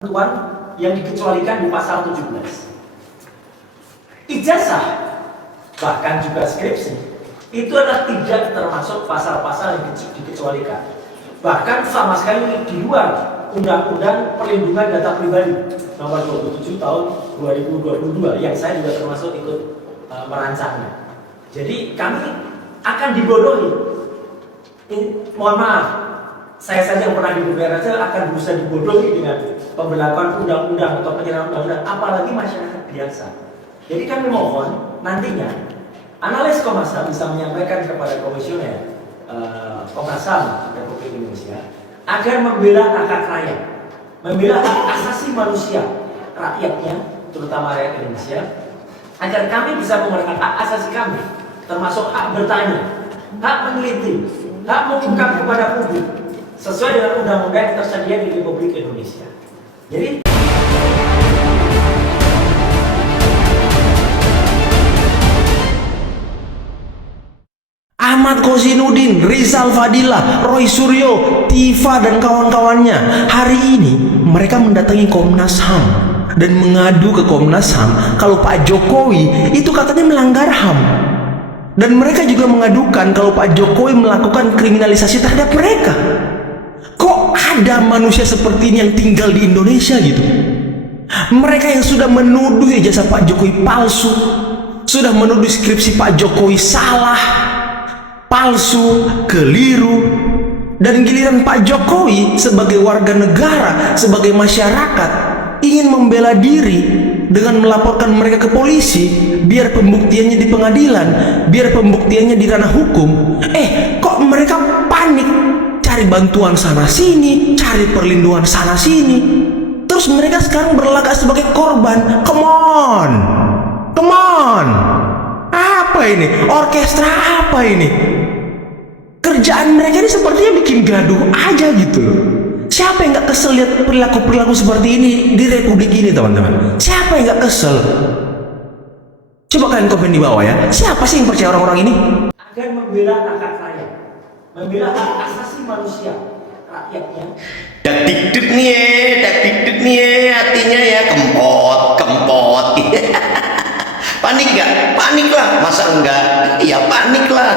ketentuan yang dikecualikan di pasal 17. Ijazah, bahkan juga skripsi, itu adalah tidak termasuk pasal-pasal yang dikecualikan. Bahkan sama sekali di luar Undang-Undang Perlindungan Data Pribadi nomor 27 tahun 2022 yang saya juga termasuk ikut merancangnya. Jadi kami akan dibodohi. Mohon maaf, saya saja yang pernah di DPR saja akan berusaha dibodohi dengan pemberlakuan undang-undang atau penyerahan undang-undang, apalagi masyarakat biasa. Jadi kami mohon nantinya analis Komnas HAM bisa menyampaikan kepada komisioner Komnas HAM Republik Indonesia agar membela hak rakyat, membela hak asasi manusia rakyatnya, terutama rakyat Indonesia, agar kami bisa menggunakan hak asasi kami, termasuk hak bertanya, hak meneliti, hak mengungkap kepada publik sesuai dengan undang-undang yang tersedia di Republik Indonesia. Jadi Ahmad Kozinudin, Rizal Fadilah, Roy Suryo, Tifa dan kawan-kawannya hari ini mereka mendatangi Komnas HAM dan mengadu ke Komnas HAM kalau Pak Jokowi itu katanya melanggar HAM. Dan mereka juga mengadukan kalau Pak Jokowi melakukan kriminalisasi terhadap mereka. Kok ada manusia seperti ini yang tinggal di Indonesia gitu? Mereka yang sudah menuduh ijazah Pak Jokowi palsu, sudah menuduh skripsi Pak Jokowi salah, palsu, keliru, dan giliran Pak Jokowi sebagai warga negara, sebagai masyarakat ingin membela diri dengan melaporkan mereka ke polisi biar pembuktiannya di pengadilan, biar pembuktiannya di ranah hukum. Kok mereka panik cari bantuan sana sini, cari perlindungan sana sini, terus mereka sekarang berlagak sebagai korban. Come on, apa ini? Orkestra apa ini? Kerjaan mereka ini sepertinya bikin gaduh aja gitu loh. Siapa yang gak kesel lihat perilaku-perilaku seperti ini di Republik ini, teman-teman? Siapa yang gak kesel? Coba kalian komen di bawah ya. Siapa sih yang percaya orang-orang ini? agar membela hak rakyat, membela hak asasi manusia rakyatnya. Dak dikduk nih hatinya ya kempot. Panik nggak? Panik lah, masa enggak? Ya panik lah.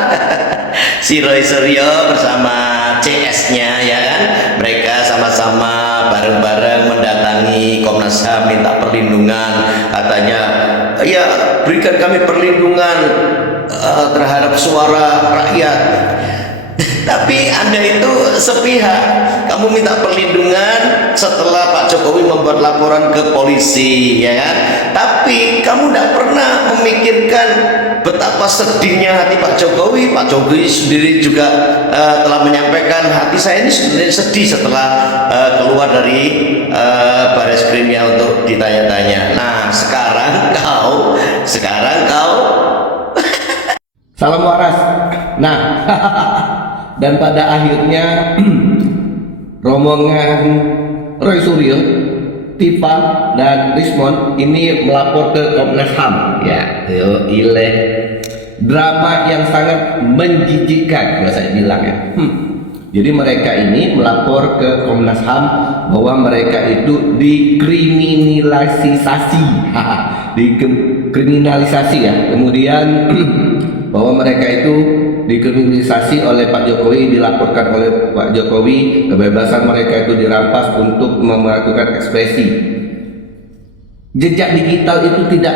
Si Roy Suryo bersama CS-nya ya kan, mereka sama-sama bareng-bareng mendatangi Komnas HAM minta perlindungan, katanya ya berikan kami perlindungan terhadap suara rakyat. Tapi Anda itu sepihak, kamu minta perlindungan setelah Pak Jokowi membuat laporan ke polisi, ya kan? Tapi kamu tidak pernah memikirkan betapa sedihnya hati Pak Jokowi. Pak Jokowi sendiri juga telah menyampaikan, hati saya ini sebenarnya sedih setelah keluar dari Bareskrimnya untuk ditanya-tanya. Nah, sekarang kau salam waras. Nah, dan pada akhirnya rombongan Roy Suryo, Tifa dan Rismon ini melapor ke Komnas HAM. Ya, drama yang sangat menjijikkan kalau saya bilang ya. Jadi mereka ini melapor ke Komnas HAM bahwa mereka itu dikriminalisasi, dikriminalisasi ya. Kemudian bahwa mereka itu dikriminalisasi oleh Pak Jokowi, dilaporkan oleh Pak Jokowi, kebebasan mereka itu dirampas untuk melakukan ekspresi. Jejak digital itu tidak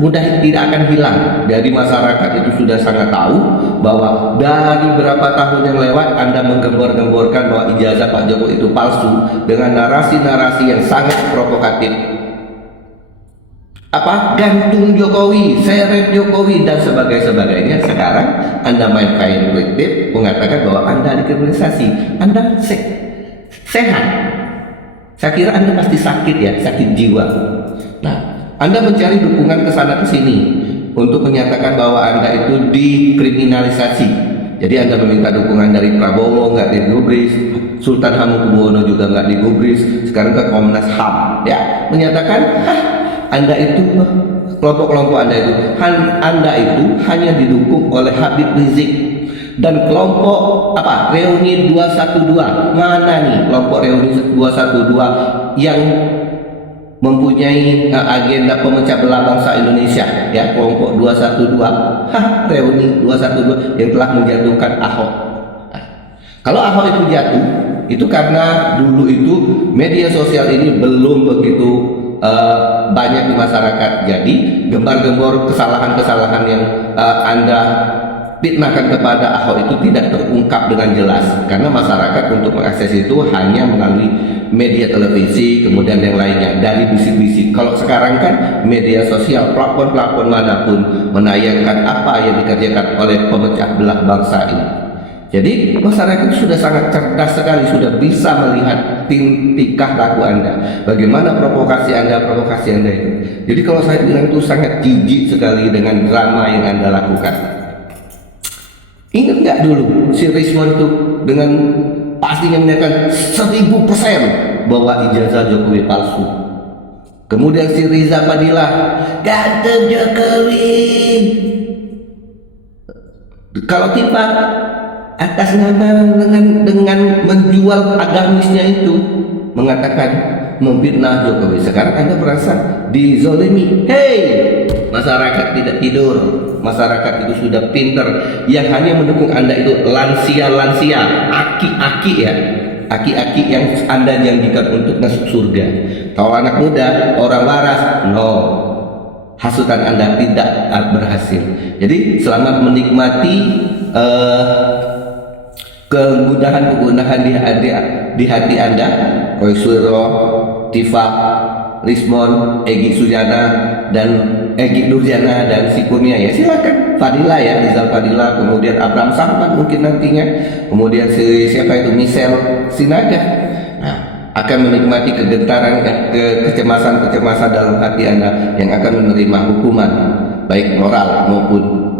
akan hilang dari masyarakat. Itu sudah sangat tahu bahwa dari berapa tahun yang lewat Anda menggembor-gemborkan bahwa ijazah Pak Jokowi itu palsu dengan narasi-narasi yang sangat provokatif. Gantung Jokowi, seret Jokowi dan sebagainya. Sekarang Anda main politik mengatakan bahwa Anda dikriminalisasi. Anda sehat. Saya kira Anda pasti sakit ya, sakit jiwa. Nah, Anda mencari dukungan ke sana ke sini untuk menyatakan bahwa Anda itu dikriminalisasi. Jadi Anda meminta dukungan dari Prabowo, nggak digubris, Sultan Hamengkubuwono juga nggak digubris, sekarang ke Komnas HAM ya, menyatakan Anda itu kelompok-kelompok Anda itu hanya didukung oleh Habib Rizik dan kelompok Reuni 212. Mana nih kelompok Reuni 212 yang mempunyai agenda pemecah belah bangsa Indonesia, ya, kelompok 212, reuni 212 yang telah menjatuhkan Ahok. Nah, kalau Ahok itu jatuh, itu karena dulu itu media sosial ini belum begitu banyak di masyarakat. Jadi gembar-gembor kesalahan-kesalahan yang Anda fitnahkan kepada Ahok itu tidak terungkap dengan jelas, karena masyarakat untuk mengakses itu hanya melalui media televisi, kemudian yang lainnya dari bisik-bisik. Kalau sekarang kan media sosial, platform-platform manapun menayangkan apa yang dikerjakan oleh pemecah belah bangsa ini. Jadi masyarakat sudah sangat cerdas sekali, sudah bisa melihat tingkah laku Anda, bagaimana provokasi Anda itu. Jadi kalau saya bilang itu sangat jijik sekali dengan drama yang Anda lakukan. Ingat nggak dulu si Rizwan itu dengan pastinya menyatakan 1000% bahwa ijazah Jokowi palsu. Kemudian si Riza Fadilah, ganteng Jokowi. Kalau kita atas nama dengan menjual agamisnya itu mengatakan memfitnah Jokowi. Sekarang Anda merasa dizolimi. Hei, masyarakat tidak tidur. Masyarakat itu sudah pinter. Yang hanya mendukung Anda itu lansia-lansia, aki-aki ya, aki-aki yang Anda janjikan untuk masuk surga. Kalau anak muda, orang waras, no, hasutan Anda tidak berhasil. Jadi selamat menikmati kemudahan-kemudahan di hati Anda. Roy Suryo, Tifa, Rismon, Egy Sujana, dan Egy Nurjana, dan si Kurnia, ya silakan. Fadila ya, Rizal Fadila, kemudian Abraham Sampan mungkin nantinya, kemudian siapa itu, Michelle Sinaga. Nah, akan menikmati kegentaran, kecemasan dalam hati Anda yang akan menerima hukuman baik moral maupun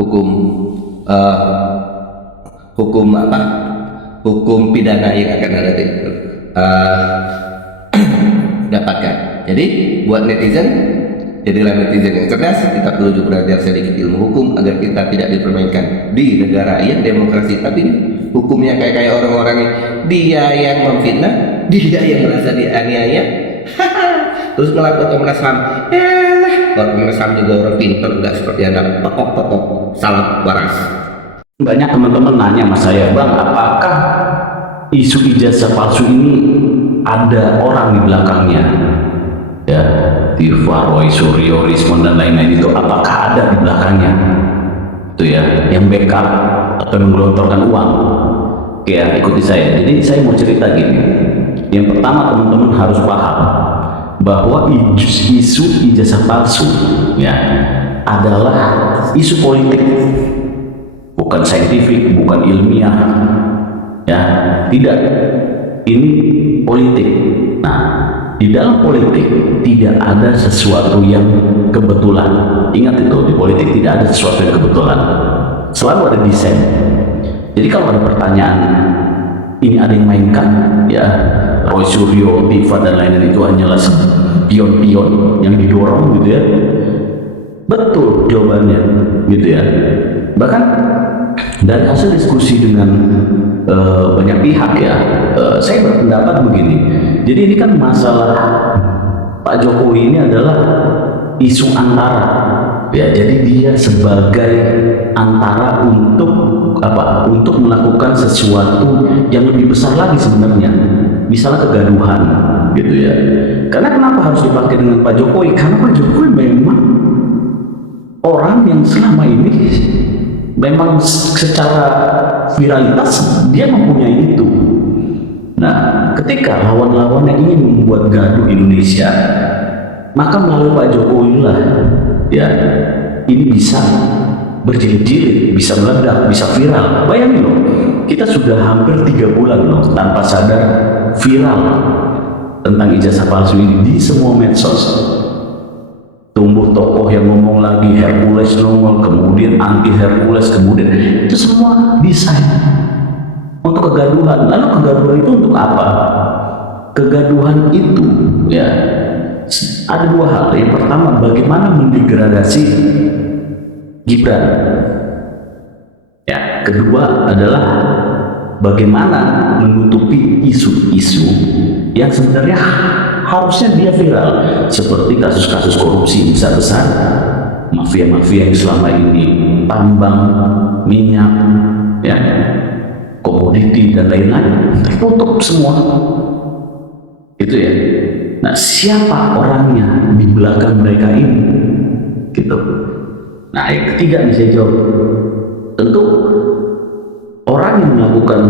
hukum pidana yang akan Anda dapatkan. Jadi buat netizen, jadilah netizen yang cerdas. Kita perlu juga belajar sedikit ilmu hukum agar kita tidak dipermainkan di negara yang demokrasi, tapi hukumnya kayak orang-orang ini, dia yang memfitnah, dia yang merasa dianiaya, terus melakukan Komnas HAM. Komnas HAM juga orang pinter, nggak seperti Anda pokok salah waras. Banyak teman-teman nanya sama saya, Bang, apakah isu ijazah palsu ini ada orang di belakangnya? Ya, Tirva, Roy Suryo, Rismon, dan lain-lain itu apakah ada di belakangnya? Itu ya, yang backup atau menggelontorkan uang? Ya, ikuti saya. Jadi saya mau cerita gini. Yang pertama, teman-teman harus paham bahwa isu ijazah palsu ya adalah isu politik, bukan saintifik, bukan ilmiah, ya tidak, ini politik. Nah, di dalam politik tidak ada sesuatu yang kebetulan. Ingat itu, di politik tidak ada sesuatu yang kebetulan, selalu ada desain. Jadi kalau ada pertanyaan ini ada yang mainkan, ya Roy Suryo, Tifa, dan lain-lain itu hanyalah pion-pion yang didorong gitu ya, betul jawabannya gitu ya. Bahkan dari hasil diskusi dengan banyak pihak ya, saya berpendapat begini. Jadi ini kan masalah Pak Jokowi ini adalah isu antara ya, jadi dia sebagai antara untuk apa? Untuk melakukan sesuatu yang lebih besar lagi sebenarnya, misalnya kegaduhan gitu ya. Karena kenapa harus dipakai dengan Pak Jokowi? Karena Pak Jokowi memang orang yang selama ini memang secara viralitas dia mempunyai itu. Nah, ketika lawan-lawan yang ingin membuat gaduh Indonesia, maka melalui Pak Jokowi lah ya ini bisa berjilid-jilid, bisa meledak, bisa viral. Bayangin loh, kita sudah hampir 3 bulan loh tanpa sadar viral tentang ijazah palsu ini di semua medsos. Tumbuh tokoh yang ngomong lagi Hercules nongol, kemudian anti Hercules, kemudian itu semua desain untuk kegaduhan. Lalu kegaduhan itu untuk apa? Kegaduhan itu ya ada 2 hal. Yang pertama, bagaimana mendegradasi Gibran. Ya, kedua adalah bagaimana menutupi isu-isu yang sebenarnya harusnya dia viral. Seperti kasus-kasus korupsi besar-besar, mafia-mafia yang selama ini tambang, minyak, ya, komoditi dan lain-lain tertutup semua. Itu ya. Nah, siapa orangnya di belakang mereka ini? Gitu. Nah, yang ketiga nih saya jawab. Tentu orang yang melakukan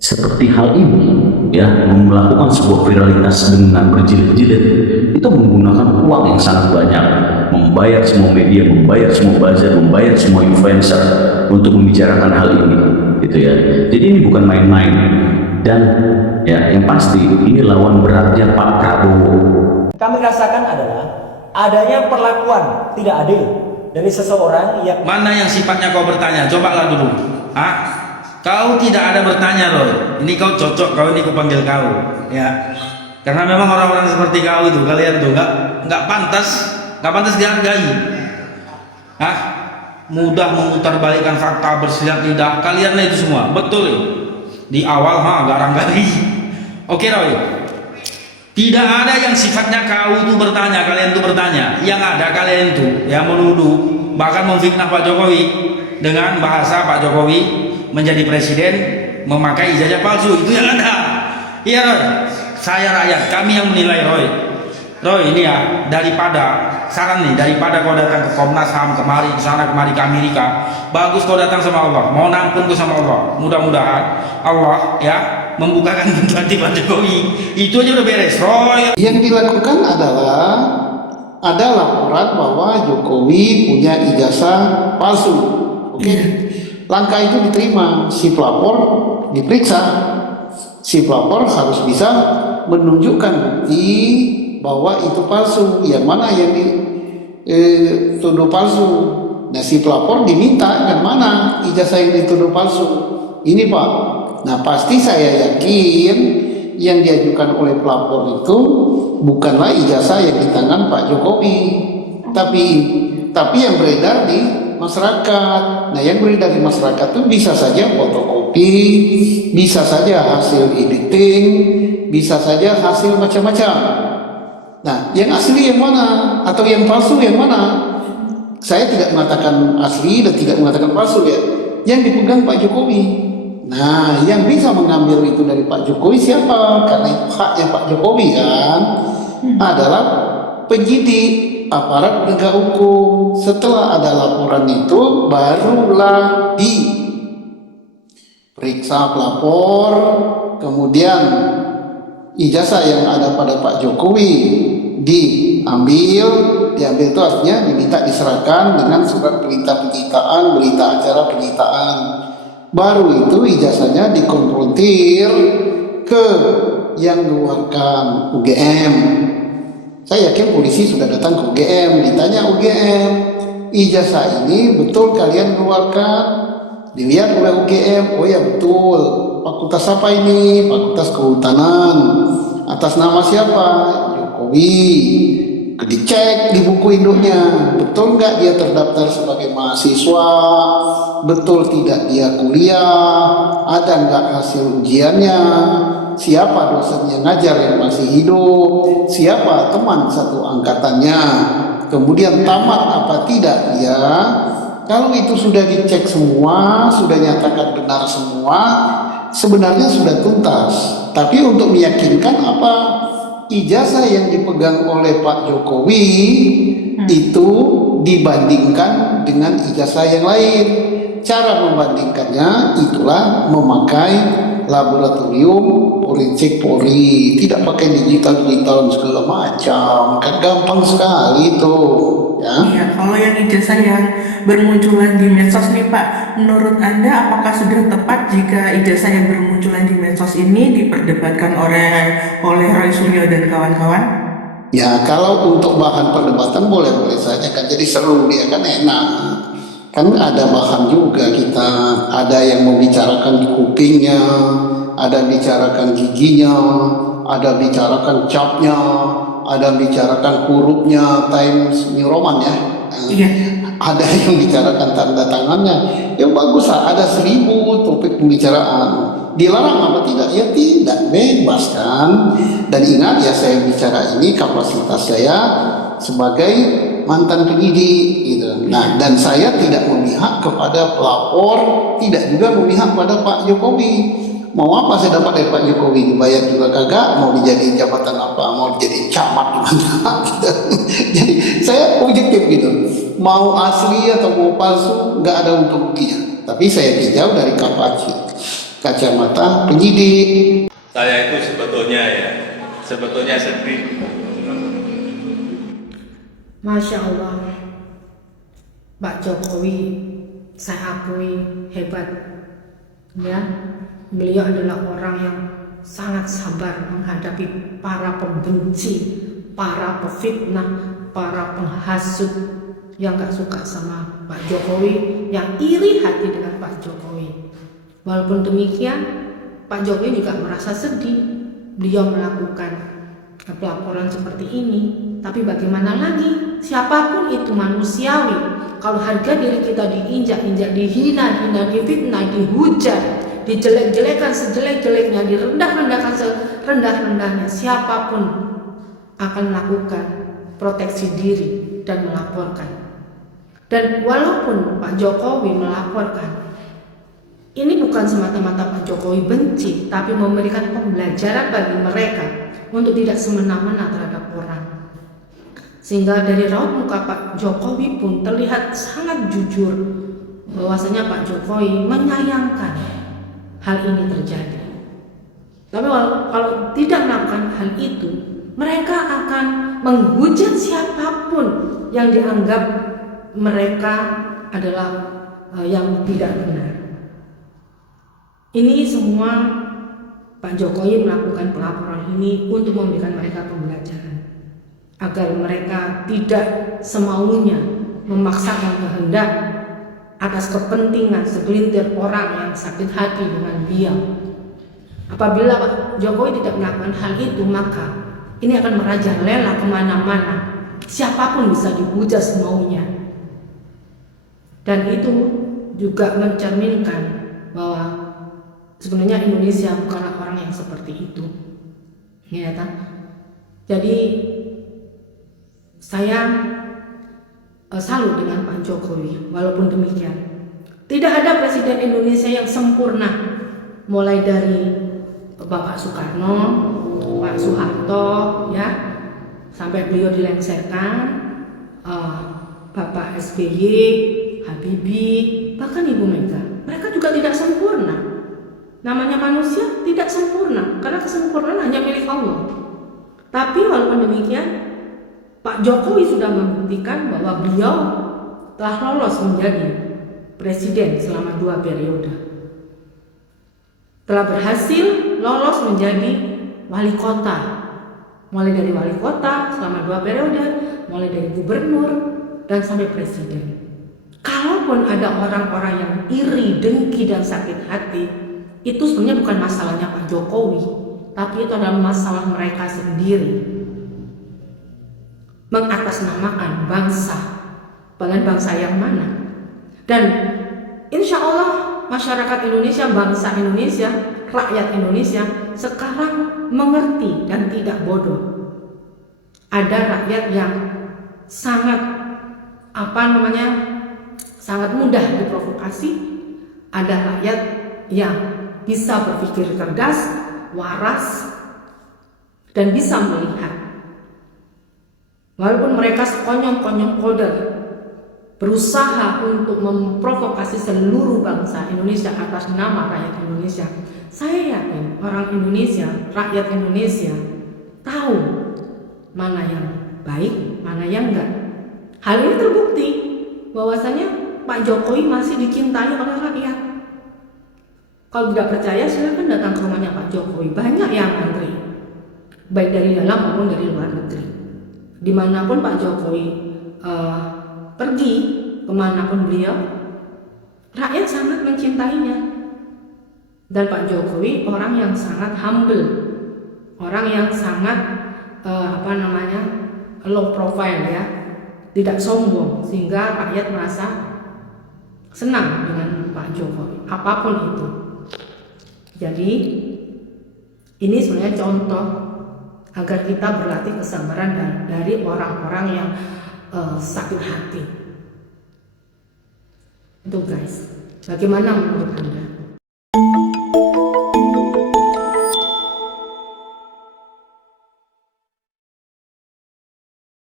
seperti hal ini, ya, melakukan sebuah viralitas dengan berjilid-jilid, itu menggunakan uang yang sangat banyak, membayar semua media, membayar semua buzzer, membayar semua influencer untuk membicarakan hal ini, gitu ya. Jadi ini bukan main-main. Dan ya, yang pasti ini lawan beratnya Pak Prabowo. Kami rasakan adalah adanya perlakuan tidak adil dari seseorang yang Mana yang sifatnya kau bertanya? Cobalah dulu. Kau tidak ada bertanya loh. Ini kau cocok, kau ini kupanggil kau, ya. Karena memang orang-orang seperti kau itu, kalian tuh nggak pantas dihargai. Mudah memutarbalikkan fakta, bersilat lidah. Kalian itu semua, betul ya? Di awal garang kali. Oke Roy, tidak ada yang sifatnya kau itu bertanya, kalian itu bertanya. Yang ada kalian itu yang menuduh, bahkan memfitnah Pak Jokowi dengan bahasa Pak Jokowi menjadi presiden memakai ijazah palsu. Itu yang ada. Iya Roy, saya rakyat, kami yang menilai Roy ini ya, daripada kau datang ke Komnas HAM kemari ke sana kemari ke Amerika, bagus kau datang sama Allah, mohon ampun sama Allah. Mudah-mudahan Allah ya membukakan pintu hati Pak Jokowi. Itu aja udah beres Roy. Yang dilakukan adalah ada laporan bahwa Jokowi punya ijazah palsu. Oke. Langkah itu diterima, si pelapor diperiksa. Si pelapor harus bisa menunjukkan bukti bahwa itu palsu. Yang mana yang dituduh palsu? Nah, si pelapor diminta yang mana ijazah yang dituduh palsu. Ini Pak. Nah, pasti saya yakin yang diajukan oleh pelapor itu bukanlah ijazah yang di tangan Pak Jokowi, tapi yang beredar di masyarakat. Nah, yang beredar di masyarakat itu bisa saja fotokopi, bisa saja hasil editing, bisa saja hasil macam-macam. Nah, yang asli yang mana atau yang palsu yang mana? Saya tidak mengatakan asli dan tidak mengatakan palsu ya. Yang dipegang Pak Jokowi. Nah, yang bisa mengambil itu dari Pak Jokowi siapa? Karena itu haknya Pak Jokowi kan, adalah penyidik, aparat penegak hukum. Setelah ada laporan itu, barulah diperiksa pelapor, kemudian ijazah yang ada pada Pak Jokowi diambil itu artinya diminta diserahkan dengan surat perintah penyitaan, berita acara penyitaan. Baru itu ijazahnya dikonfrontir ke yang mengeluarkan UGM. Saya yakin polisi sudah datang ke UGM, ditanya UGM, ijazah ini betul kalian keluarkan? Dilihat oleh UGM, oh ya betul. Fakultas apa ini? Fakultas Kehutanan. Atas nama siapa? Jokowi. Dicek di buku induknya, betul nggak dia terdaftar sebagai mahasiswa, betul tidak dia kuliah, ada nggak hasil ujiannya, siapa dosen yang ngajar yang masih hidup, siapa teman satu angkatannya, kemudian tamat apa tidak dia. Kalau itu sudah dicek semua, sudah nyatakan benar semua, sebenarnya sudah tuntas. Tapi untuk meyakinkan apa? Ijazah yang dipegang oleh Pak Jokowi itu dibandingkan dengan ijazah yang lain. Cara membandingkannya itulah memakai laboratorium forensik Polri, tidak pakai digital segala macam, kan gampang sekali itu. Ya. Iya, kalau yang ijazah yang bermunculan di medsos nih Pak, menurut Anda apakah sudah tepat jika ijazah yang bermunculan di medsos ini diperdebatkan oleh Roy Suryo dan kawan-kawan? Ya, kalau untuk bahan perdebatan boleh-boleh saja kan, jadi seru dia kan enak. Kan ada bahan juga kita, ada yang membicarakan di kupingnya, ada bicarakan giginya, ada bicarakan capnya, ada bicarakan hurufnya Times New Roman ya. Iya. Ada yang bicarakan tanda tangannya. Ya bagus lah, ada 1000 topik pembicaraan. Dilarang apa tidak? Ya tidak. bebaskan. Dan ingat ya, saya bicara ini kapasitas saya sebagai mantan penyidik gitu. Nah, dan saya tidak memihak kepada pelapor, tidak juga memihak pada Pak Jokowi. Mau apa saya dapat dari Pak Jokowi? Dibayar juga kagak, mau dijadiin jabatan apa, mau dijadiin camat gimana gitu. Jadi saya objektif gitu. Mau asli atau mau palsu nggak ada untung ruginya. Tapi saya tinjau dari kacamata penyidik. Saya itu sebetulnya sedih. Masya Allah, Pak Jokowi saya akui hebat ya. Beliau adalah orang yang sangat sabar menghadapi para pembenci, para pefitnah, para penghasut yang gak suka sama Pak Jokowi, yang iri hati dengan Pak Jokowi. Walaupun demikian, Pak Jokowi juga merasa sedih beliau melakukan pelaporan seperti ini. Tapi bagaimana lagi? Siapapun itu manusiawi. Kalau harga diri kita diinjak-injak, dihina-hina, difitnah, dihujat, dijelek-jelekan sejelek-jeleknya, direndah-rendahkan serendah-rendahnya, siapapun akan melakukan proteksi diri dan melaporkan. Dan walaupun Pak Jokowi melaporkan, ini bukan semata-mata Pak Jokowi benci, tapi memberikan pembelajaran bagi mereka untuk tidak semena-mena terhadap orang. Sehingga dari raut muka Pak Jokowi pun terlihat sangat jujur bahwasanya Pak Jokowi menyayangkan hal ini terjadi. Tapi kalau tidak melakukan hal itu, mereka akan menghujat siapapun yang dianggap mereka adalah yang tidak benar. Ini semua Pak Jokowi melakukan pelaporan ini untuk memberikan mereka pembelajaran, agar mereka tidak semaunya memaksakan kehendak atas kepentingan segelintir orang yang sakit hati dengan beliau. Apabila Pak Jokowi tidak melakukan hal itu, maka ini akan merajalela kemana-mana. Siapapun bisa dihujat semaunya. Dan itu juga mencerminkan bahwa sebenarnya Indonesia bukanlah orang yang seperti itu. Ya, jadi saya salut dengan Pak Jokowi. Walaupun demikian, tidak ada presiden Indonesia yang sempurna, mulai dari Bapak Soekarno, Pak Soeharto, ya, sampai beliau dilengsarkan, Bapak SBY, Habibie, bahkan Ibu Mega. Mereka juga tidak sempurna. Namanya manusia tidak sempurna, karena kesempurnaan hanya milik Allah. Tapi walaupun demikian, Pak Jokowi sudah membuktikan bahwa beliau telah lolos menjadi presiden selama 2 periode. Telah berhasil lolos menjadi wali kota. Mulai dari wali kota selama 2 periode, mulai dari gubernur dan sampai presiden. Kalaupun ada orang-orang yang iri, dengki dan sakit hati, itu sebenarnya bukan masalahnya Pak Jokowi, tapi itu adalah masalah mereka sendiri. Mengatasnamakan bangsa, bangsa yang mana? Dan insya Allah masyarakat Indonesia, bangsa Indonesia, rakyat Indonesia sekarang mengerti dan tidak bodoh. Ada rakyat yang sangat sangat mudah diprovokasi. Ada rakyat yang bisa berpikir cerdas, waras, dan bisa melihat. Walaupun mereka sekonyong-konyong koder berusaha untuk memprovokasi seluruh bangsa Indonesia atas nama rakyat Indonesia, saya yakin orang Indonesia, rakyat Indonesia tahu mana yang baik, mana yang enggak. Hal ini terbukti bahwasanya Pak Jokowi masih dicintai oleh rakyat. Kalau tidak percaya, silakan datang ke rumahnya Pak Jokowi. Banyak yang antri, baik dari dalam maupun dari luar negeri. Dimanapun Pak Jokowi pergi, kemanapun beliau, rakyat sangat mencintainya. Dan Pak Jokowi orang yang sangat humble, orang yang sangat low profile, ya, tidak sombong, sehingga rakyat merasa senang dengan Pak Jokowi, apapun itu. Jadi Ini sebenarnya contoh agar kita berlatih kesabaran dari orang-orang yang sakit hati. Itu guys, bagaimana menurut Anda?